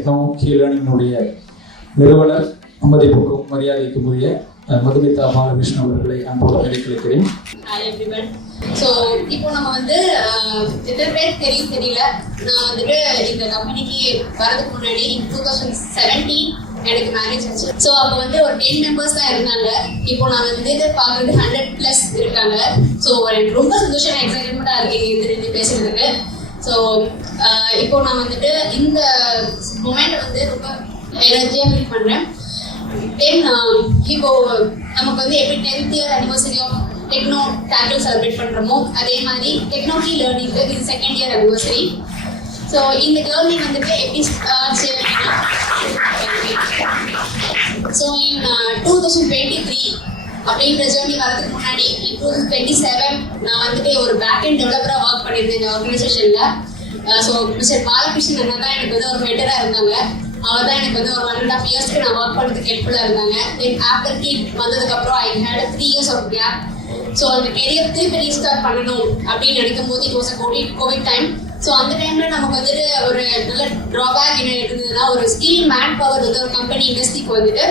டெக்னோ கீழனினுடைய நிறுவனர் மதிப்புக்கும் மரியாதைக்கும் உரிய மதுமிதா பாலகிருஷ்ணன் அவர்களை அன்போடு அழைக்கிறேன். ஸோ இப்போ நம்ம வந்து எத்தனை பேர் தெரியல, நான் வந்துட்டு இந்த கம்பெனிக்கு வரதுக்கு முன்னாடி 2017 எனக்கு மேரேஜ் ஆச்சு. ஸோ அப்போ வந்து ஒரு 10 மெம்பர்ஸ் தான் இருந்தாங்க. இப்போ நான் வந்து பார்க்குறது 100+ இருக்காங்க. ஸோ எனக்கு ரொம்ப சந்தோஷம், எக்ஸைட்மெண்ட்டாக இருக்கீங்க இருந்து பேசுறதுக்கு. ஸோ இப்போ நான் வந்துட்டு இந்த மொமெண்ட் வந்து ரொம்ப எனர்ஜியாக ஃபீல் பண்ணுறேன். தென் இப்போ நமக்கு வந்து எப்படி 10th year anniversary of Techno Tackle celebrate பண்ணுறோமோ அதே மாதிரி டெக்னோ கீ லேர்னிங்க்கு இது 2nd இயர் அனிவர்சரி. ஸோ இந்த லேர்னிங் வந்துட்டு எப்படி ஆச்சு அப்படின்னா, ஸோ இன் 2023 அப்படின்ற ஜேர்னி வரதுக்கு முன்னாடி 2027 நான் வந்துட்டு ஒரு பேக் அண்ட் டெவலப்பராக ஒர்க் பண்ணியிருந்தேன் இந்த ஆர்கனைசேஷனில். ஸோ மிஸ்டர் பாலகிருஷ்ணன் அண்ணா தான் எனக்கு வந்து ஒரு மென்டராக இருந்தாங்க. அவர் தான் எனக்கு வந்து ஒரு 1.5 இயர்ஸ்க்கு நான் ஒர்க் பண்ணுறதுக்கு ஹெல்ப்ஃபுல்லாக இருந்தாங்க. தென் ஆஃப்டர் கிட் வந்ததுக்கப்புறம் I had 3 years of gap. So அந்த கெரியர் திருப்பி ரீஸ்டார்ட் பண்ணணும் அப்படின்னு நினைக்கும் போது it was COVID time. So அந்த டைமில் நமக்கு வந்துட்டு ஒரு நல்ல ட்ராபேக் என்ன இருந்ததுன்னா, ஒரு ஸ்கில் மேன் பவர் வந்து ஒரு கம்பெனி இண்டஸ்ட்ரிக்கு வந்துட்டு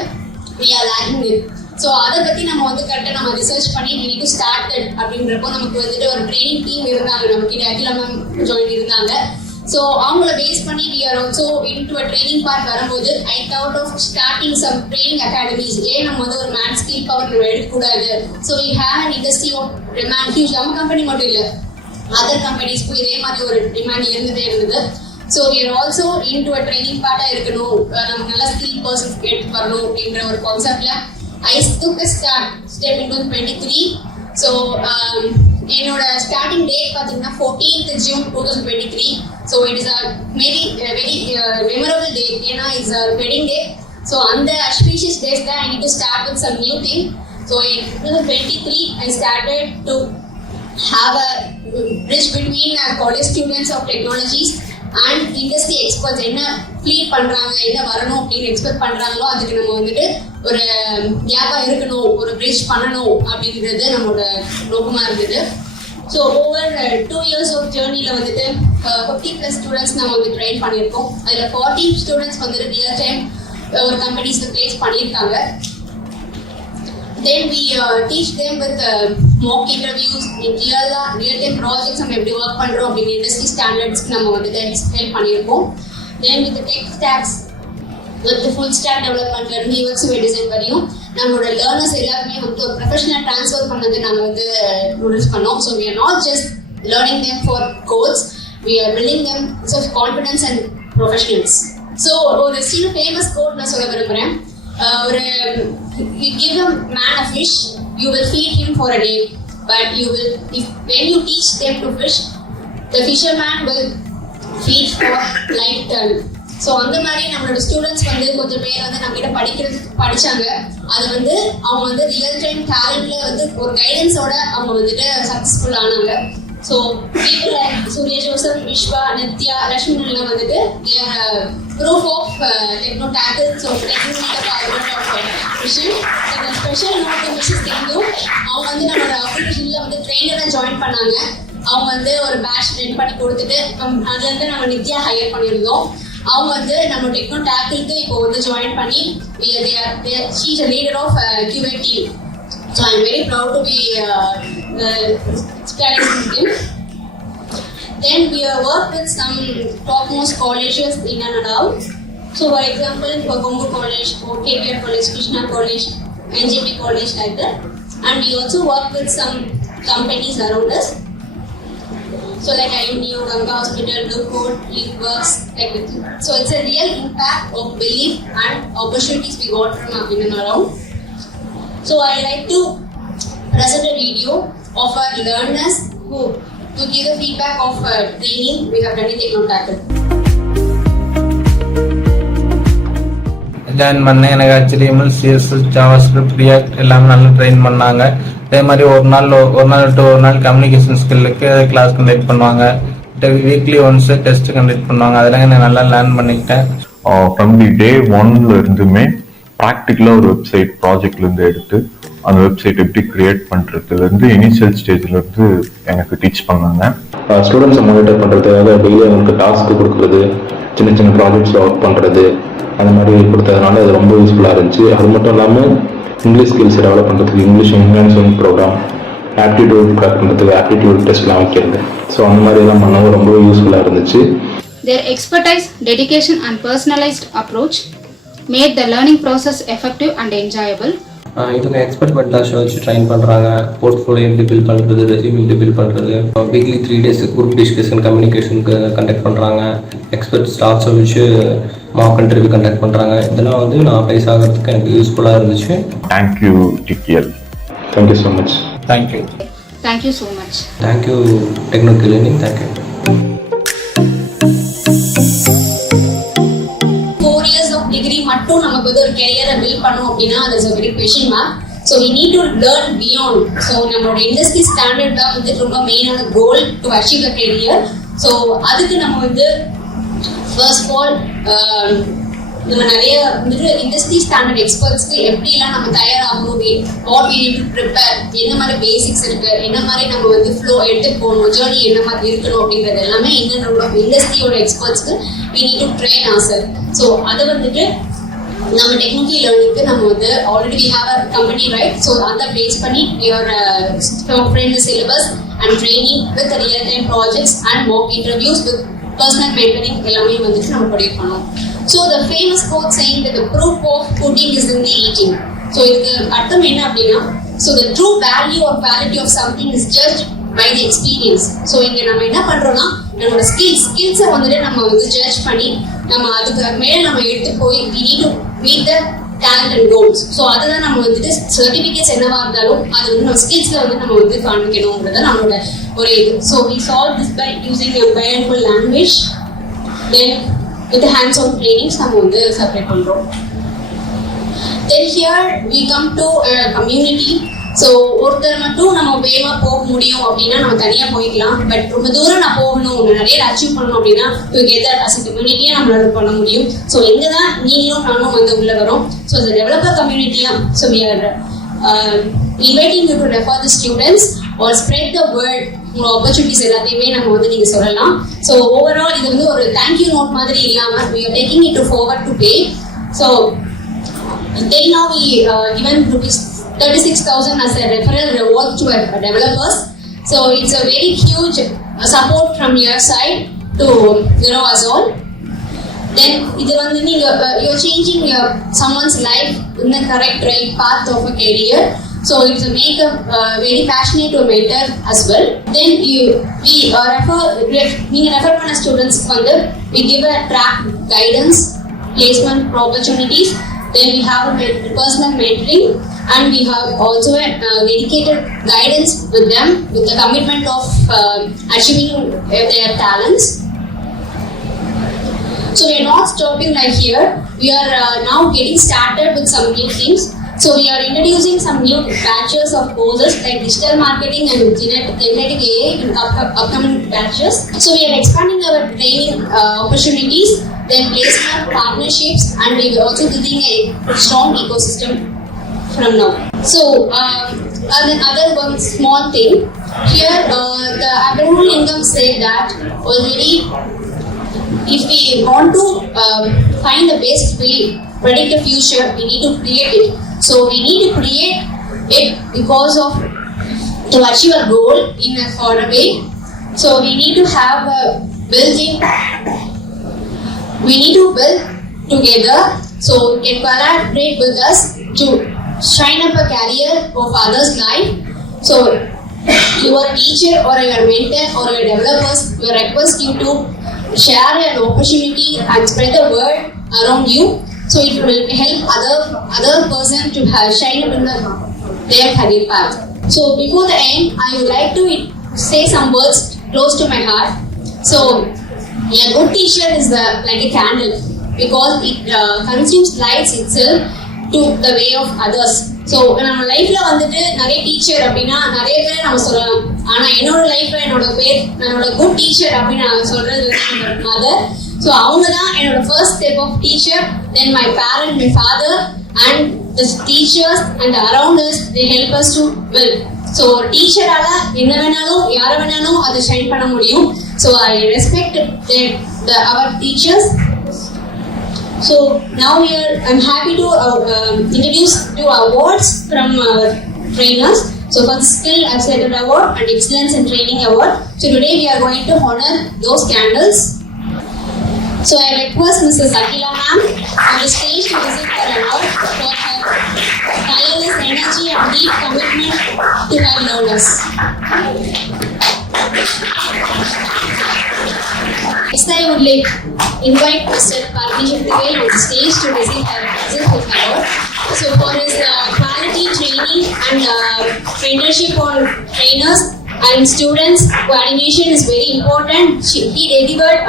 we are lacking it. So அதை பற்றி நம்ம வந்து கரெக்டாக நம்ம ரிசர்ச் பண்ணி we need to start it அப்படின்றப்போ நமக்கு வந்துட்டு ஒரு ட்ரைனிங் டீம் இருந்தாங்க, நமக்கு அகிலா மேம் ஜாயின் இருந்தாங்க. ஸோ அவங்கள பேஸ் பண்ணி we are also into a training part வரும்போது I thought of starting some training academies. ஏன் நம்ம வந்து ஒரு மேன் ஸ்கில் பவர் நம்ம எடுக்கக்கூடாது. So we have an industry of demand, huge. நம்ம கம்பெனி மட்டும் இல்லை, அதர் கம்பெனிஸ்க்கும் இதே மாதிரி ஒரு டிமாண்ட் இருந்தது. So we are also into a training part-ஆக இருக்கணும், நம்ம நல்ல ஸ்கில் பர்சன்ஸ் எடுத்து வரணும் அப்படின்ற ஒரு கான்செப்ட்ல I took a step into 23. So என்னோட ஸ்டார்டிங் டேட் பார்த்தீங்கன்னா 14th June 2023. So it is very memorable day, ஏன்னா இட்ஸ் வெட்டிங் டே. ஸோ அந்த அஸ்பீஷியஸ் டேஸ்ல I need to start with some new thing. So in 2023 I started to have a bridge between college students of technologies and industry experts. என்ன ஃபீல் பண்றாங்க, என்ன வரணும் அப்படின்னு எக்ஸ்பெக்ட் பண்றாங்களோ அதுக்கு நம்ம வந்துட்டு ஒரு கேப்பா இருக்கணும், ஒரு பிரிட்ஜ் பண்ணணும் அப்படின்றது நம்மளோட நோக்கமா இருந்தது. ஸோ ஓவர் 2 years ஆஃப் ஜேர்னியில் வந்துட்டு 50+ ஸ்டூடெண்ட்ஸ் நம்ம வந்து ட்ரெயின் பண்ணியிருக்கோம். அதில் 40 ஸ்டூடெண்ட்ஸ் வந்துட்டு ரியல் டைம் ஒரு கம்பெனிஸில் பிளேஸ் பண்ணியிருக்காங்க. Then we teach them with mock interviews, real time projects நம்ம எப்படி ஒர்க் பண்றோம் அப்படின்னு இண்டஸ்ட்ரி ஸ்டாண்டர்ட்ஸ்க்கு நம்ம வந்துட்டு எக்ஸ்பிளைன் பண்ணியிருக்கோம். Then with the tech stacks, with the full stack development இருந்து UX UI டிசைன் வரையும் நம்மளோட லேர்னர்ஸ் எல்லாருமே வந்து ஒரு ப்ரொஃபஷனல் ட்ரான்ஸ்ஃபர் பண்ணது நாங்கள் வந்து நோட்டீஸ் பண்ணோம். So we are not just learning them for codes, we are building them of confidence and professionals. So ஒரு சின்ன ஃபேமஸ் கோட் நான் சொல்ல விரும்புகிறேன். ஒரு you give a man a fish, you will feed him for a day, but when you teach them to fish, the fisherman will feed for lifetime. So அந்த மாதிரி நம்மளோட ஸ்டூடெண்ட்ஸ் வந்து கொஞ்சம் பேர் வந்து நம்ம கிட்ட படிச்சாங்க. அது வந்து அவங்க வந்து ரியல் டைம் டேலண்ட்ல வந்து ஒரு கைடன்ஸோட அவங்க வந்துட்டு சக்சஸ்ஃபுல் ஆனாங்க. So people like Surya Joseph, Vishwa, Nitya, Rashmi எல்லாம் வந்துட்டு they are proof of techno tackle. So taking the power of vision. And a special note to Mrs. Tindu, அவங்க வந்து நம்மளோட ஆப்ரேஷன்ல வந்து ட்ரெயினரா ஜாயின் பண்ணாங்க. அவங்க வந்து ஒரு பேட்ச் ரெடி பண்ணி கொடுத்துட்டு அதுல இருந்து நம்ம நித்யா ஹையர் பண்ணியிருந்தோம். அவங்க வந்து நம்ம டெக்னோ டேக்கிள்க்கு இப்போ வந்து ஜாயின் பண்ணி she is a leader of QA team. So I am very proud to be studying with him. Then we have worked with some topmost colleges in and out. So for example, Kogombur College, KPR College, Krishna College, NJP College, like that. And we also work with some companies around us. So like IMDO, Ganga Hospital, Bluecoat, LinkWorks, everything. So it's a real impact of belief and opportunities we got from in and around. So I like to present a video of our learners who to give the feedback of training we have done in Techno Tackle. Join பண்ணேன். எனக்கு HTML, CSS, JavaScript, React எல்லாமே நல்லா ட்ரெயின் பண்ணாங்க. அதே மாதிரி ஒரு நாள் கம்யூனிகேஷன் ஸ்கில்லுக்கு கிளாஸ் கண்டக்ட் பண்ணுவாங்க. வீக்லி ஒன்ஸ் டெஸ்ட் கண்டக்ட் பண்ணுவாங்க. அதெல்லாம் நான் நல்லா லேர்ன் பண்ணிக்கிட்டேன். ஃப்ரம் தி டே 1ல இருந்துமே ப்ராக்டிக்கலாக ஒரு வெப்சைட் ப்ராஜெக்ட்லேருந்து எடுத்து அந்த வெப்சைட் எப்படி கிரியேட் பண்ணுறதுலேருந்து இனிஷியல் ஸ்டேஜ்லேருந்து எனக்கு டீச் பண்ணாங்க. ஸ்டூடெண்ட்ஸை மானிட்டர் பண்ணுறதுக்காக டெய்லி அவங்களுக்கு டாஸ்க்கு கொடுக்குறது, சின்ன சின்ன ப்ராஜெக்ட்ஸில் ஒர்க் பண்ணுறது, அந்த மாதிரி கொடுத்ததுனால அது ரொம்ப யூஸ்ஃபுல்லாக இருந்துச்சு. அது மட்டும் இல்லாமல் இங்கிலீஷ் ஸ்கில்ஸ் டெவலப் பண்ணுறதுக்கு English enhancement program, aptitude crack பண்ணுறதுக்கு ஆப்டிடியூட் டெஸ்ட்லாம் வைக்கிறது, ஸோ அந்த மாதிரிலாம் பண்ணவும் ரொம்ப யூஸ்ஃபுல்லாக இருந்துச்சு. Their expertise, dedication and personalized approach made the learning process effective and enjoyable. இவங்க எக்ஸ்பர்ட் மென்டார்ஸை வச்சு ட்ரைன் பண்ணுறாங்க. போர்ட்ஃபோலியோ எப்படி பில்ட் பண்ணுறது, ரெஸ்யூம் எப்படி பில்ட் பண்ணுறது, வீக்லி 3 days குரூப் டிஸ்கஷன் கம்யூனிகேஷனுக்கு கண்டக்ட் பண்ணுறாங்க. எக்ஸ்பர்ட் ஸ்டாஃப்ஸை வச்சு மாக் இன்டர்வியூ கண்டக்ட் பண்ணுறாங்க. இதெல்லாம் வந்து நான் ப்ரைஸ் ஆகிறதுக்கு எனக்கு யூஸ்ஃபுல்லாக இருந்துச்சு. தேங்க்யூ டிகிஎல். Thank you so much. Thank you. Thank you so much. Thank you technical learning. Thank you. 4 years of degree மட்டும் நமக்கு வந்து ஒரு கெரியரை பில்ட் பண்ணோம் அப்படின்னா அது a very question mark. So we need to learn beyond. So நம்மளோட இண்டஸ்ட்ரி ஸ்டாண்டர்ட் தான் வந்து ரொம்ப மெயினான goal to achieve a career. So அதுக்கு நம்ம வந்து ஃபர்ஸ்ட் ஆஃப் ஆல் நம்ம நிறைய வந்துட்டு இண்டஸ்ட்ரி ஸ்டாண்டர்ட் எக்ஸ்பர்ட்ஸ்க்கு எப்படிலாம் நம்ம தயாராகணும், what we need to prepare, என்ன மாதிரி பேசிக்ஸ் இருக்கு, என்ன மாதிரி நம்ம வந்து ஃப்ளோ எடுத்து போகணும், ஜேர்னி என்ன மாதிரி இருக்கணும் அப்படிங்கிறது எல்லாமே என்னோட இண்டஸ்ட்ரியோட எக்ஸ்பர்ட்ஸ்க்கு we need to train ourselves. So அதை வந்துட்டு நம்ம டெக்னிக்கல் லேர்னிங்க்கு நம்ம வந்து already we have a company right. So அதை பேஸ் பண்ணி your friend syllabus and training with real time projects and mock interviews with personal mentoring எல்லாமே வந்துட்டு நம்ம ப்ரொடியூஸ் பண்ணோம். So the famous quote saying that the proof of cooking is in the eating. So இதுக்கு அர்த்தம் என்ன அப்படின்னா, so the true value or quality of something is judged by the experience. So இங்கே நம்ம என்ன பண்றோம்னா நம்மளோட ஸ்கில்ஸை வந்துட்டு நம்ம வந்து ஜட்ஜ் பண்ணி நம்ம அதுக்கு மேலே நம்ம எடுத்து போய் we need to meet the talent and goals. So அதுதான் நம்ம வந்துட்டு சர்டிஃபிகேட்ஸ் என்னவா இருந்தாலும் அது வந்து நம்ம ஸ்கில்ஸ்ல வந்து நம்ம வந்து காண்பிக்கணும்ன்றது நம்மளோட ஒரு இது. So we solve this by using a bilingual language, then with the hands-on trainings நம்ம வந்து செப்பரேட் பண்றோம். Then here we come to a community. So ஒருத்தர் மட்டும் நம்ம வேகமாக போக முடியும் அப்படின்னா நம்ம தனியாக போய்க்கலாம். பட் ரொம்ப தூரம் நான் போகணும், நிறைய அச்சீவ் பண்ணணும் அப்படின்னா டுகெதர் அஸ் அ கம்யூனிட்டியாக நம்மளால பண்ண முடியும். ஸோ எங்கே தான் நீங்களும் நானும் வந்து உள்ள வரோம். ஸோ இந்த டெவலப்பர் கம்யூனிட்டியாக so we are inviting you to refer the students or spread the world. உங்களோட ஆப்பர்ச்சுனிட்டிஸ் எல்லாத்தையுமே நம்ம வந்து நீங்கள் சொல்லலாம். ஸோ ஓவரால் இது வந்து ஒரு தேங்க்யூ நோட் மாதிரி இல்லாமல் we are taking it to forward to pay. So till now we given ₹36,000 as a referral reward to our developers. So it's a very huge support from your side to us all. Then இது வந்து நீங்க you're changing someone's life in the correct right path of a career. So it's a make a very passionate to mentor as well. Then we refer பண்ண ஸ்டூடெண்ட்ஸ் வந்து we give a track guidance, placement opportunities. Then we have a personal mentoring and we have also a dedicated guidance with them with the commitment of achieving their talents. So we are not stopping right here. We are now getting started with some new things. So we are introducing some new batches of courses like digital marketing and genetic AI in upcoming batches. So we are expanding our training opportunities, then placement partnerships, and we are also building a strong ecosystem from now. So another one small thing here, the Aberhole Income said that already if we want to find the best way predict the future, we need to create it. So we need to create it because of to achieve a goal in a further way. So we need to have a building. We need to build together. So you can collaborate with us to shine up a career of others' life. So your teacher or your mentor or your developers will request you to share an opportunity and spread the word around you. So it will help other person to shine up in their career path. So before the end, I would like to say some words close to my heart. So a good teacher is like a candle because it consumes lights itself to the way of others. So நம்ம லைஃப்ல வந்துட்டு நிறைய டீச்சர் அப்படின்னா நிறைய பேரை நம்ம சொல்லலாம். ஆனா என்னோட லைஃப்ல என்னோட குட் டீச்சர் அப்படின்னு நான் சொல்றது மதர். ஸோ அவங்க தான் என்னோட first step of teacher, then my parent, my father and the teachers and around us, they help us to build. So teacher ala enna venalum yara venalum adu shine panna mudiyum. So I respect our teachers. So now here I'm happy to introduce two awards from our trainers. So for skill accelerator award and excellence in training award. So today we are going to honor those candles. So I request Mrs. Akila ma'am on the stage to receive her award for her tireless energy and deep commitment to her learners. Next I would like invite Mr. Parveen Devel on the stage to receive her award. So for his quality training and mentorship on trainers and students, coordination is very important. He delivered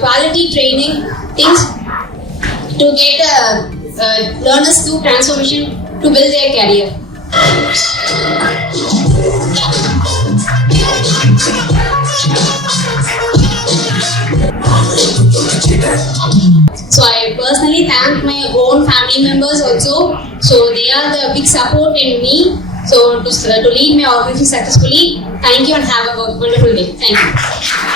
quality training things to get learners through transformation to build their career. So I personally thank my own family members also. So they are the big support in me. So to lead my organization successfully. Thank you and have a wonderful day. Thank you.